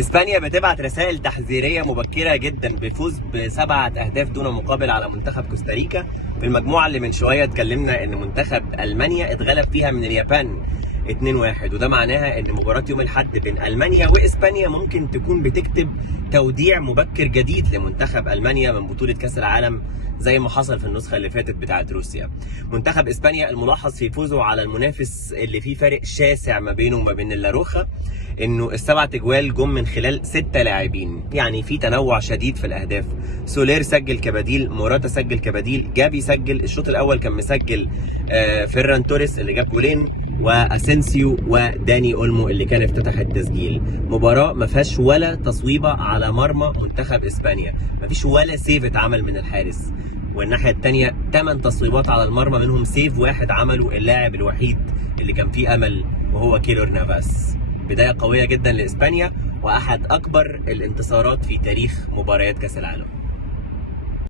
اسبانيا بتبعت رسائل تحذيريه مبكره جدا بفوز ب7 اهداف دون مقابل على منتخب كوستاريكا في المجموعه اللي من شويه اتكلمنا ان منتخب المانيا اتغلب فيها من اليابان 2-1، وده معناها ان مباراه يوم الاحد بين المانيا واسبانيا ممكن تكون بتكتب توديع مبكر جديد لمنتخب المانيا من بطوله كاس العالم زي ما حصل في النسخه اللي فاتت بتاعه روسيا. منتخب اسبانيا الملاحظ في فوزه على المنافس اللي فيه فارق شاسع ما بينه وما بين اللاروخا انه ال7 اجوال جم من خلال 6 لاعبين، يعني في تنوع شديد في الاهداف. سولير سجل كبديل، موراتا سجل كبديل، جابي سجل. الشوط الاول كان مسجل فيران توريس اللي جاب جولين، واسينسيو وداني اولمو اللي كان افتتح التسجيل. مباراه ما فيهاش ولا تصويبه على مرمى منتخب اسبانيا، ما فيش ولا سيف اتعمل من الحارس، والناحيه الثانيه 8 تصويبات على المرمى منهم سيف واحد عمله اللاعب الوحيد اللي كان فيه امل وهو كيلور نافاس. بدايه قويه جدا لاسبانيا واحد اكبر الانتصارات في تاريخ مباريات كاس العالم.